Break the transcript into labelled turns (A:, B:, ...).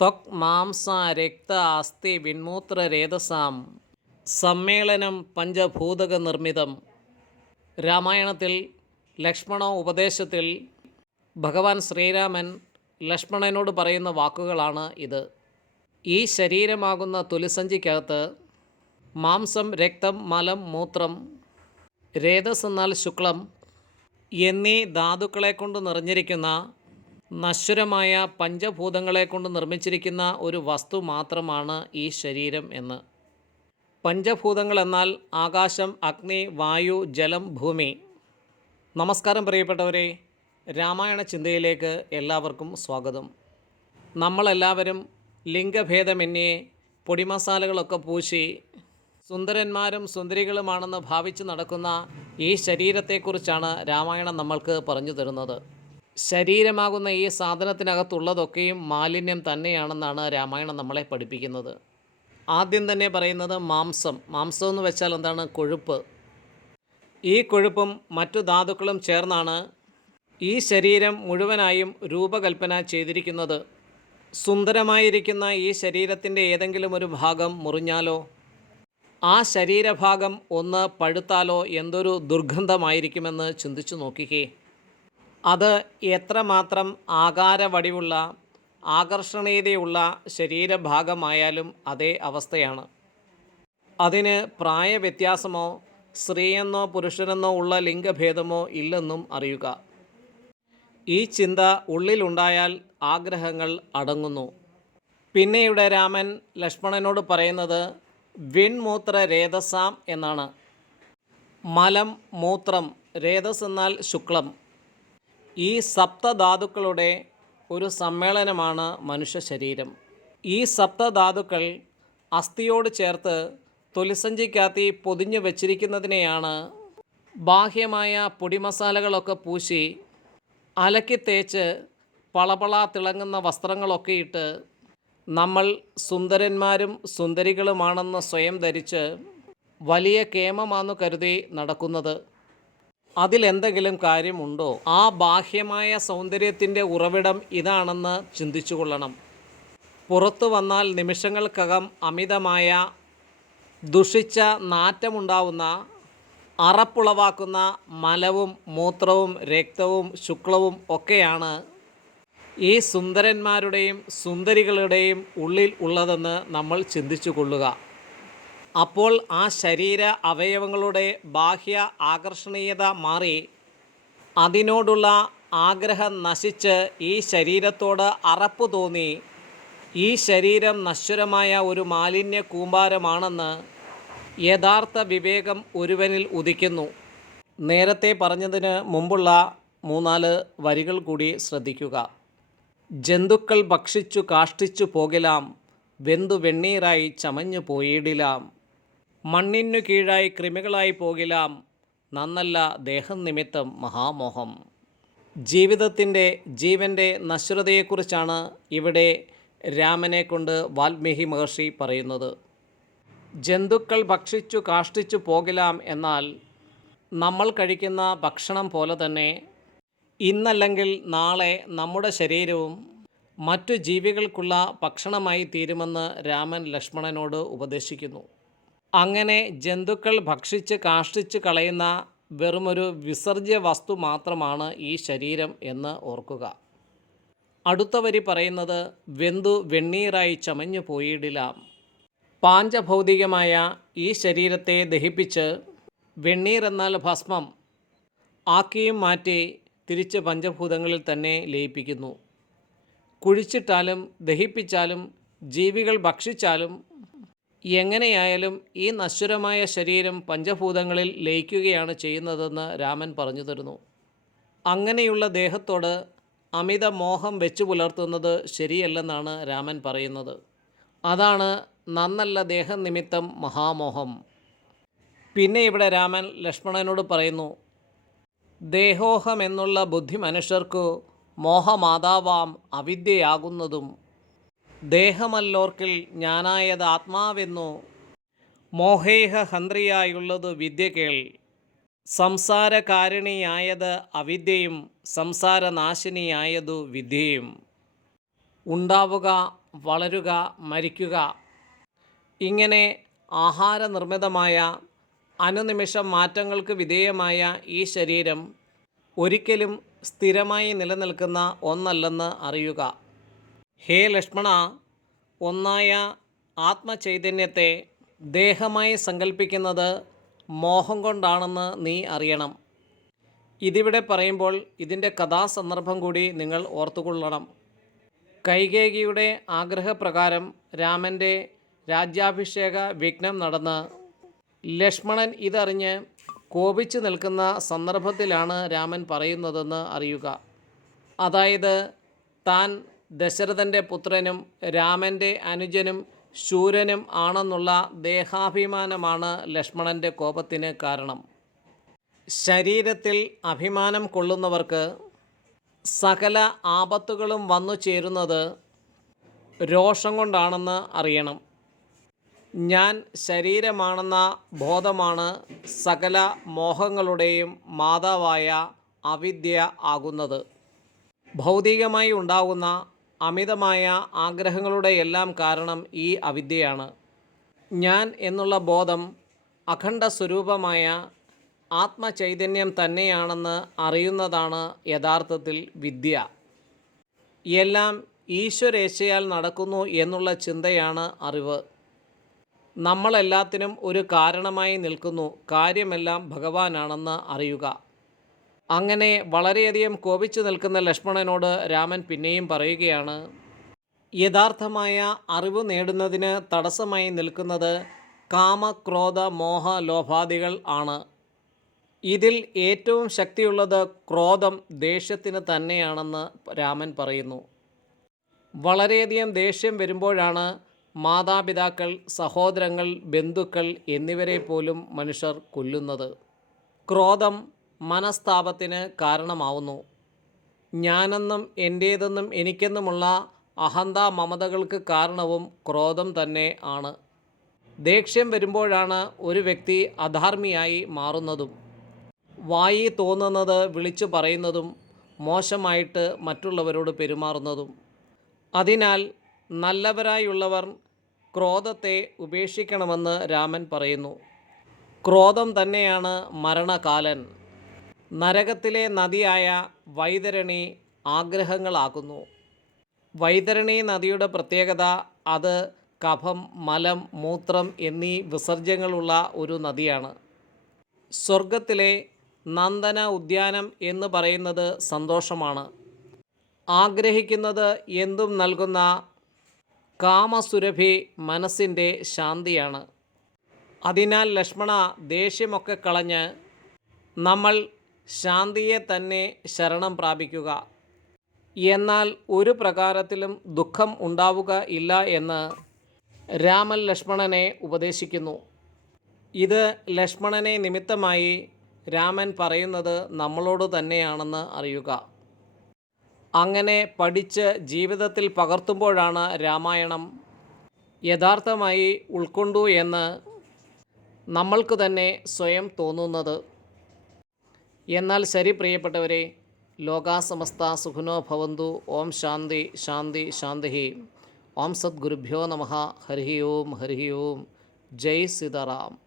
A: ത്വക് മാംസ രക്ത അസ്ഥി വിൺമൂത്ര രേതസാം സമ്മേളനം പഞ്ചഭൂതക നിർമ്മിതം. രാമായണത്തിൽ ലക്ഷ്മണ ഉപദേശത്തിൽ ഭഗവാൻ ശ്രീരാമൻ ലക്ഷ്മണനോട് പറയുന്ന വാക്കുകളാണ് ഇത്. ഈ ശരീരമാകുന്ന തുലിസഞ്ചിക്കകത്ത് മാംസം രക്തം മലം മൂത്രം രേതസ് എന്നാൽ ശുക്ലം എന്നീ ധാതുക്കളെ കൊണ്ട് നിറഞ്ഞിരിക്കുന്ന നശ്വരമായ പഞ്ചഭൂതങ്ങളെ കൊണ്ട് നിർമ്മിച്ചിരിക്കുന്ന ഒരു വസ്തു മാത്രമാണ് ഈ ശരീരം എന്ന്. പഞ്ചഭൂതങ്ങൾ എന്നാൽ ആകാശം അഗ്നി വായു ജലം ഭൂമി. നമസ്കാരം പ്രിയപ്പെട്ടവരെ. രാമായണ ചിന്തയിലേക്ക് എല്ലാവർക്കും സ്വാഗതം. നമ്മളെല്ലാവരും ലിംഗഭേദമന്യേ പൊടിമസാലകളൊക്കെ പൂശി സുന്ദരന്മാരും സുന്ദരികളുമാണെന്ന് ഭാവിച്ച് നടക്കുന്ന ഈ ശരീരത്തെക്കുറിച്ചാണ് രാമായണം നമ്മൾക്ക് പറഞ്ഞു തരുന്നത്. ശരീരമാകുന്ന ഈ സാധനത്തിനകത്തുള്ളതൊക്കെയും മാലിന്യം തന്നെയാണെന്നാണ് രാമായണം നമ്മളെ പഠിപ്പിക്കുന്നത്. ആദ്യം തന്നെ പറയുന്നത് മാംസം. മാംസം എന്ന് വെച്ചാൽ എന്താണ്? കൊഴുപ്പ്. ഈ കൊഴുപ്പും മറ്റു ധാതുക്കളും ചേർന്നാണ് ഈ ശരീരം മുഴുവനായും രൂപകൽപ്പന ചെയ്തിരിക്കുന്നത്. സുന്ദരമായിരിക്കുന്ന ഈ ശരീരത്തിന്റെ ഏതെങ്കിലും ഒരു ഭാഗം മുറിഞ്ഞാലോ? ആ ശരീരഭാഗം ഒന്ന് പഴുത്താലോ? എന്തൊരു ദുർഗന്ധമായിരിക്കുമെന്ന് ചിന്തിച്ചു നോക്കിക്കേ. അത് എത്രമാത്രം ആകാരവടിവുള്ള ആകർഷണീയതയുള്ള ശരീരഭാഗമായാലും അതേ അവസ്ഥയാണ്. അതിന് പ്രായവ്യത്യാസമോ സ്ത്രീയെന്നോ പുരുഷനെന്നോ ഉള്ള ലിംഗഭേദമോ ഇല്ലെന്നും അറിയുക. ഈ ചിന്ത ഉള്ളിലുണ്ടായാൽ ആഗ്രഹങ്ങൾ അടങ്ങുന്നു. പിന്നെയുടെ രാമൻ ലക്ഷ്മണനോട് പറയുന്നത് വിൺമൂത്ര രേതസാം എന്നാണ്. മലം മൂത്രം രേതസ് എന്നാൽ ശുക്ലം. ഈ സപ്തധാതുക്കളുടെ ഒരു സമ്മേളനമാണ് മനുഷ്യ ശരീരം. ഈ സപ്തധാതുക്കൾ അസ്ഥിയോട് ചേർത്ത് തൊലിസഞ്ചിക്കകത്തി പൊതിഞ്ഞു വച്ചിരിക്കുന്നതിനെയാണ് ബാഹ്യമായ പൊടിമസാലകളൊക്കെ പൂശി അലക്കി തേച്ച് പളപള തിളങ്ങുന്ന വസ്ത്രങ്ങളൊക്കെ ഇട്ട് നമ്മൾ സുന്ദരന്മാരും സുന്ദരികളുമാണെന്ന് സ്വയം ധരിച്ച് വലിയ കേമമാണെന്ന് കരുതി നടക്കുന്നത്. അതിലെന്തെങ്കിലും കാര്യമുണ്ടോ? ആ ബാഹ്യമായ സൗന്ദര്യത്തിന്റെ ഉറവിടം ഇതാണെന്ന് ചിന്തിച്ചു കൊള്ളണം പുറത്തു വന്നാൽ നിമിഷങ്ങൾക്കകം അമിതമായ ദുഷിച്ച നാറ്റമുണ്ടാവുന്ന അറപ്പുളവാക്കുന്ന മലവും മൂത്രവും രക്തവും ശുക്ലവും ഒക്കെയാണ് ഈ സുന്ദരന്മാരുടെയും സുന്ദരികളുടെയും ഉള്ളിൽ ഉള്ളതെന്ന് നമ്മൾ ചിന്തിച്ചു കൊള്ളുക അപ്പോൾ ആ ശരീര അവയവങ്ങളുടെ ബാഹ്യ ആകർഷണീയത മാറി അതിനോടുള്ള ആഗ്രഹം നശിച്ച് ഈ ശരീരത്തോട് അറപ്പ് തോന്നി. ഈ ശരീരം നശ്വരമായ ഒരു മാലിന്യ കൂമ്പാരമാണെന്ന് യഥാർത്ഥ വിവേകം ഒരുവനിൽ ഉദിക്കുന്നു. നേരത്തെ പറഞ്ഞതിന് മുമ്പുള്ള മൂന്നാൽ വരികൾ കൂടി ശ്രദ്ധിക്കുക. ജന്തുക്കൾ ഭക്ഷിച്ചു കാഷ്ടിച്ചു പോകലാം വെന്തു വെണ്ണീറായി ചമഞ്ഞു പോയിടിലാം. മണ്ണിനു കീഴായി കൃമികളായി പോകിലാം നന്നല്ല ദേഹം നിമിത്തം മഹാമോഹം. ജീവിതത്തിന്റെ ജീവന്റെ നശ്വരതയെക്കുറിച്ചാണ് ഇവിടെ രാമനെ കൊണ്ട് വാൽമീകി മഹർഷി പറയുന്നത്. ജന്തുക്കൾ ഭക്ഷിച്ചു കാഷ്ടിച്ചു പോകിലാം എന്നാൽ നമ്മൾ കഴിക്കുന്ന ഭക്ഷണം പോലെ തന്നെ ഇന്നല്ലെങ്കിൽ നാളെ നമ്മുടെ ശരീരവും മറ്റു ജീവികൾക്കുള്ള ഭക്ഷണമായി തീരുമെന്ന് രാമൻ ലക്ഷ്മണനോട് ഉപദേശിക്കുന്നു. അങ്ങനെ ജന്തുക്കൾ ഭക്ഷിച്ച് കാഷ്ടിച്ച് കളയുന്ന വെറുമൊരു വിസർജ്യ വസ്തു മാത്രമാണ് ഈ ശരീരം എന്ന് ഓർക്കുക. അടുത്ത വരി പറയുന്നത് വെന്തു വെണ്ണീറായി ചമഞ്ഞു പോയിടിലാം. പാഞ്ചഭൗതികമായ ഈ ശരീരത്തെ ദഹിപ്പിച്ച് വെണ്ണീർ എന്നാൽ ഭസ്മം ആക്കിയും മാറ്റി തിരിച്ച് പഞ്ചഭൂതങ്ങളിൽ തന്നെ ലയിപ്പിക്കുന്നു. കുഴിച്ചിട്ടാലും ദഹിപ്പിച്ചാലും ജീവികൾ ഭക്ഷിച്ചാലും എങ്ങനെയായാലും ഈ നശ്വരമായ ശരീരം പഞ്ചഭൂതങ്ങളിൽ ലയിക്കുകയാണ് ചെയ്യുന്നതെന്ന് രാമൻ പറഞ്ഞു തരുന്നു. അങ്ങനെയുള്ള ദേഹത്തോട് അമിത മോഹം വെച്ചു പുലർത്തുന്നത് ശരിയല്ലെന്നാണ് രാമൻ പറയുന്നത്. അതാണ് നന്നല്ല ദേഹനിമിത്തം മഹാമോഹം. പിന്നെ ഇവിടെ രാമൻ ലക്ഷ്മണനോട് പറയുന്നു ദേഹോഹം എന്നുള്ള ബുദ്ധി മനുഷ്യർക്കു മോഹമാതാവാം അവിദ്യയാകുന്നതും ദേഹമല്ലോർക്കിൽ ഞാനായത് ആത്മാവെന്നു മോഹേഹ ഹന്ത്രിയായുള്ളത് വിദ്യ കേൾ. സംസാരകാരിണിയായത് അവിദ്യയും സംസാരനാശിനിയായതു വിദ്യയും. ഉണ്ടാവുക വളരുക മരിക്കുക. ഇങ്ങനെ ആഹാരനിർമ്മിതമായ അനുനിമിഷം മാറ്റങ്ങൾക്ക് വിധേയമായ ഈ ശരീരം ഒരിക്കലും സ്ഥിരമായി നിലനിൽക്കുന്ന ഒന്നല്ലെന്ന് അറിയുക. ഹേ ലക്ഷ്മണ ഒന്നായ ആത്മചൈതന്യത്തെ ദേഹമായി സങ്കല്പിക്കുന്നത് മോഹം കൊണ്ടാണെന്ന് നീ അറിയണം. ഇതിവിടെ പറയുമ്പോൾ ഇതിന്റെ കഥാസന്ദർഭം കൂടി നിങ്ങൾ ഓർത്തുകൊള്ളണം. കൈകേകിയുടെ ആഗ്രഹപ്രകാരം രാമന്റെ രാജ്യാഭിഷേക വിഘ്നം നടന്ന് ലക്ഷ്മണൻ ഇതറിഞ്ഞ് കോപിച്ചു നിൽക്കുന്ന സന്ദർഭത്തിലാണ് രാമൻ പറയുന്നതെന്ന് അറിയുക. അതായത് താൻ ദശരഥന്റെ പുത്രനും രാമന്റെ അനുജനും ശൂരനും ആണെന്നുള്ള ദേഹാഭിമാനമാണ് ലക്ഷ്മണന്റെ കോപത്തിന് കാരണം. ശരീരത്തിൽ അഭിമാനം കൊള്ളുന്നവർക്ക് സകല ആപത്തുകളും വന്നു ചേരുന്നത് രോഷം കൊണ്ടാണെന്ന് അറിയണം. ഞാൻ ശരീരമാണെന്ന ബോധമാണ് സകല മോഹങ്ങളുടെയും മാതാവായ അവിദ്യ ആകുന്നത്. ഭൗതികമായി ഉണ്ടാകുന്ന അമിതമായ ആഗ്രഹങ്ങളുടെ എല്ലാം കാരണം ഈ അവിദ്യയാണ്. ഞാൻ എന്നുള്ള ബോധം അഖണ്ഡ സ്വരൂപമായ ആത്മചൈതന്യം തന്നെയാണെന്ന് അറിയുന്നതാണ് യഥാർത്ഥത്തിൽ വിദ്യ. എല്ലാം ഈശ്വരേശയാൽ നടക്കുന്നു എന്നുള്ള ചിന്തയാണ് അറിവ്. നമ്മളെല്ലാത്തിനും ഒരു കാരണമായി നിൽക്കുന്നു. കാര്യമെല്ലാം ഭഗവാനാണെന്ന് അറിയുക. അങ്ങനെ വളരെയധികം കോപിച്ചു നിൽക്കുന്ന ലക്ഷ്മണനോട് രാമൻ പിന്നെയും പറയുകയാണ് യഥാർത്ഥമായ അറിവ് നേടുന്നതിന് തടസ്സമായി നിൽക്കുന്നത് കാമ ക്രോധ മോഹ ലോഭാദികൾ ആണ്. ഇതിൽ ഏറ്റവും ശക്തിയുള്ളത് ക്രോധം ദേഷ്യത്തിന് തന്നെയാണെന്ന് രാമൻ പറയുന്നു. വളരെയധികം ദേഷ്യം വരുമ്പോഴാണ് മാതാപിതാക്കൾ സഹോദരങ്ങൾ ബന്ധുക്കൾ എന്നിവരെ പോലും മനുഷ്യർ കൊല്ലുന്നത്. ക്രോധം മനസ്താപത്തിന് കാരണമാവുന്നു. ഞാനെന്നും എന്റേതെന്നും എനിക്കെന്നുമുള്ള അഹന്ത മമതകൾക്ക് കാരണവും ക്രോധം തന്നെ ആണ്. ദേഷ്യം വരുമ്പോഴാണ് ഒരു വ്യക്തി അധാർമിയായി മാറുന്നതും വായി തോന്നുന്നത് വിളിച്ചു പറയുന്നതും മോശമായിട്ട് മറ്റുള്ളവരോട് പെരുമാറുന്നതും. അതിനാൽ നല്ലവരായുള്ളവർ ക്രോധത്തെ ഉപേക്ഷിക്കണമെന്ന് രാമൻ പറയുന്നു. ക്രോധം തന്നെയാണ് മരണകാലൻ. നരകത്തിലെ നദിയായ വൈതരണി ആഗ്രഹങ്ങളാകുന്നു വൈതരണി നദിയുടെ പ്രത്യേകത അത് കഫം മലം മൂത്രം എന്നീ വിസർജ്യങ്ങളുള്ള ഒരു നദിയാണ്. സ്വർഗത്തിലെ നന്ദന ഉദ്യാനം എന്ന് പറയുന്നത് സന്തോഷമാണ്. ആഗ്രഹിക്കുന്നത് എന്തും നൽകുന്ന കാമസുരഭി മനസ്സിന്റെ ശാന്തിയാണ്. അതിനാൽ ലക്ഷ്മണ ദേഷ്യമൊക്കെ കളഞ്ഞ് നമ്മൾ ശാന്തിയെ തന്നെ ശരണം പ്രാപിക്കുക. എന്നാൽ ഒരു പ്രകാരത്തിലും ദുഃഖം ഉണ്ടാവുക ഇല്ല എന്ന് രാമൻ ലക്ഷ്മണനെ ഉപദേശിക്കുന്നു. ഇത് ലക്ഷ്മണനെ നിമിത്തമായി രാമൻ പറയുന്നത് നമ്മളോട് തന്നെയാണെന്ന് അറിയുക. അങ്ങനെ പഠിച്ച് ജീവിതത്തിൽ പകർത്തുമ്പോഴാണ് രാമായണം യഥാർത്ഥമായി ഉൾക്കൊണ്ടു എന്ന് നമ്മൾക്ക് തന്നെ സ്വയം തോന്നുന്നത്. എന്നാൽ ശരി പ്രിയപ്പെട്ടവരെ ലോകാസമസ്ത സുഖനോ ഭവന്തു ഓം ശാന്തി ശാന്തി ശാന്തി ഓം സദ്ഗുരുഭ്യോ നമ. ഹരി ഓം ഹരി ഓം. ജയ് സീതാറാം.